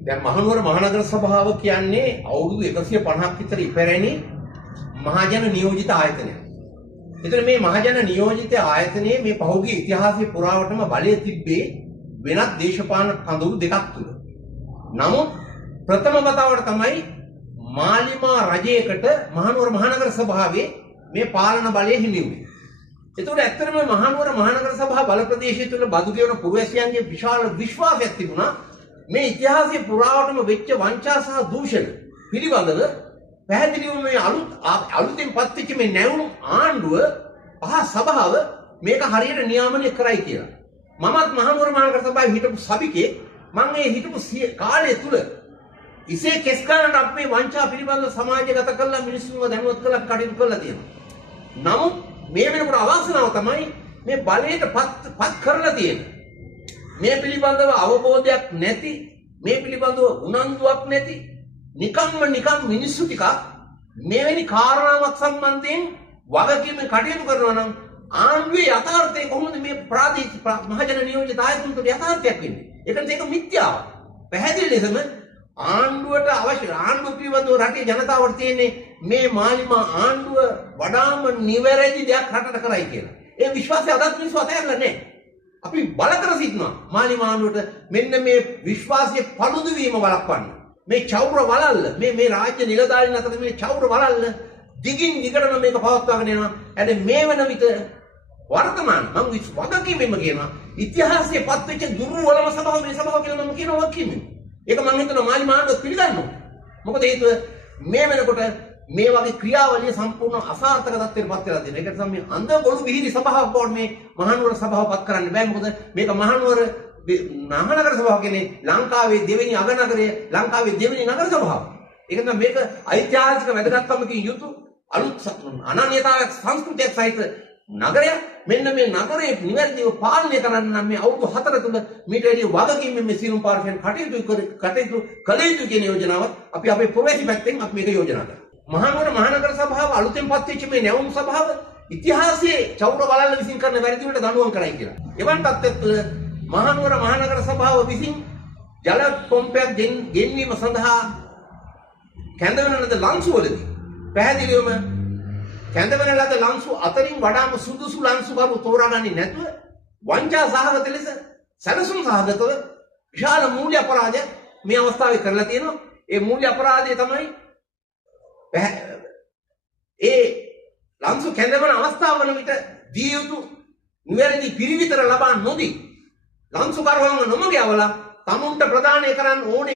දැන් මහනුවර මහනගර සභාව කියන්නේ අවුරුදු 150ක් විතර ඉපැරණි මහජන නියෝජිත ආයතනයක්. ඒතර මේ මහජන නියෝජිත ආයතනයේ මේ පහුගිය ඉතිහාසයේ පුරාවටම බලය තිබ්බේ වෙනත් දේශපාලන කඳවුරු දෙකක් තුල. නමුත් ප්‍රථම වතාවට තමයි මාලිමා රජයකට මහනුවර මහනගර සභාවේ මේ පාලන බලය හිමි වුණේ. ඒතකොට ඇත්තටම මහනුවර මහනගර සභා බල ප්‍රදේශය තුළ බදු ගෙවන පුරවැසියන්ගේ විශාල විශ්වාසයක් තිබුණා මේ ඉතිහාසයේ පුරාවටම වෙච්ච වංචා සහ දූෂණ පිළිබඳව පැහැදිලිවම මේ අලුතෙන් පත් වෙච්ච මේ නැවුම් ආණ්ඩුව සභාව මේක හරියට නියාමනය කරයි කියලා. මමත් මහනුවර මහනගර සභාවේ හිටපු සභිකේ මම මේ හිටපු කාලය තුල ඉසේ කෙස් ගන්නට අපි මේ වංචා පිළිබඳව සමාජගත කළා මිනිස්සුන්ව දැනුවත් කළා කටයුතු කළා තියෙනවා. නමුත් මේ වෙනකොට අවාසනාව තමයි මේ බලයට පත් කරලා තියෙන්නේ. මේ පිළිබඳව අවබෝධයක් නැති, මේ පිළිබඳව උනන්දුවක් නැති, නිකම් මිනිස්සු ටික මෙවැනි කාරණාවක් සම්බන්ධයෙන් වගකීමෙන් කටයුතු කරනවා නම් ආණ්ඩුවේ යථාර්ථය කොහොමද මේ ප්‍රාදේශීය මහජන නියෝජිත ආයතන තුළ යථාර්ථයක් වෙන්නේ? ඒක මිත්‍යාවක්. පැහැදිලි ලෙසම ආණ්ඩුවට අවශ්‍ය ආණ්ඩුව පිළිබඳව රටේ ජනතාවට තියෙන්නේ මේ මාලිමා ආණ්ඩුව වඩාම නිවැරදි දෙයක් රටට කරයි කියලා. ඒ විශ්වාසය අදත් මිනිස්සු අතහැරලා නැහැ. අපි බල කර සිටිනවා මාලිමා ආණ්ඩුවට මෙන්න මේ විශ්වාසයේ පළුදු වීම වළක්වන්න. මේ චෞර වලල්ල මේ රාජ්‍ය නිලධාරීන් අතර මේ චෞර වලල්ල දිගින් දිගටම මේක පවත්වාගෙන යනවා. හැබැයි මේ වන විට වර්තමාන මම වගකීමෙන්ම කියනවා ඉතිහාසයේ පත් වෙච්ච දුර්වලම සභාව මේ සභාව කියලා මම කියනවා වගකීමෙන්. ඒක මම හිතනවා මාලිමා ආණ්ඩුව පිළිගන්නවා. මොකද හේතුව මේ වෙනකොට මේ වගේ ක්‍රියාවලිය සම්පූර්ණ අසාර්ථක තත්ත්වයට පත් වෙලා තියෙනවා. ඒක නිසා මේ අන්ධ ගොළු විහිදි සභාවක් බවට මේ මහනුවර සභාව පත් කරන්න බෑ. මොකද මේක මහනුවර මහනගර සභාව කියන්නේ ලංකාවේ දෙවෙනි අගනගරය, ලංකාවේ දෙවෙනි නගර සභාව. ඒක නිසා මේක ඓතිහාසික වැදගත්කමකින් යුතු අලුත් අනන්‍යතාවයක් සංස්කෘතියක් සහිත නගරයක්. මෙන්න මේ නගරේ නිවැරදිව පාලනය කරන්න නම් මේ අවුරුදු 4 තුළ මීට වැඩි වගකීමෙන් මේ සියලුම පාර්ශ්වයන් කටයුතු කළ යුතු කියන යෝජනාවත් අපි අපේ පුරවැසි පැත්තෙන් අපි මේක යෝජනා කරා. මහනුවර මහනගර සභාව අලුතෙන් පත් වෙච්ච මේ නැවුම් සභාව ඉතිහාසයේ චෞර බලල්ල විසින් කරන වැරදි වලට දඬුවම් කරයි කියලා. එවන් තත්ත්වයක් තුළ මහනුවර මහනගර සභාව විසින් ජල පොම්පයක් ගෙන්වීම සඳහා කැඳවන ලද ලන්සුවලදී පැහැදිලිවම කැඳවන ලද ලන්සු අතරින් වඩාම සුදුසු ලන්සු බව තෝරාගන්නේ නැතුව වංචා සහගත ලෙස සැලසුම් සහගතව විශාල මූල්‍ය අපරාධයක් මේ අවස්ථාවේ කරලා තියෙනවා. ඒ මූල්‍ය අපරාධය තමයි ඒ ලන්සු කැඳවන අවස්ථාව වන විට දිය යුතු නිවැරදි පිරිවිතර ලබා නොදී ලන්සු කරවම නොමග යවලා තමුන්ට ප්‍රදානය කරන්න ඕනේ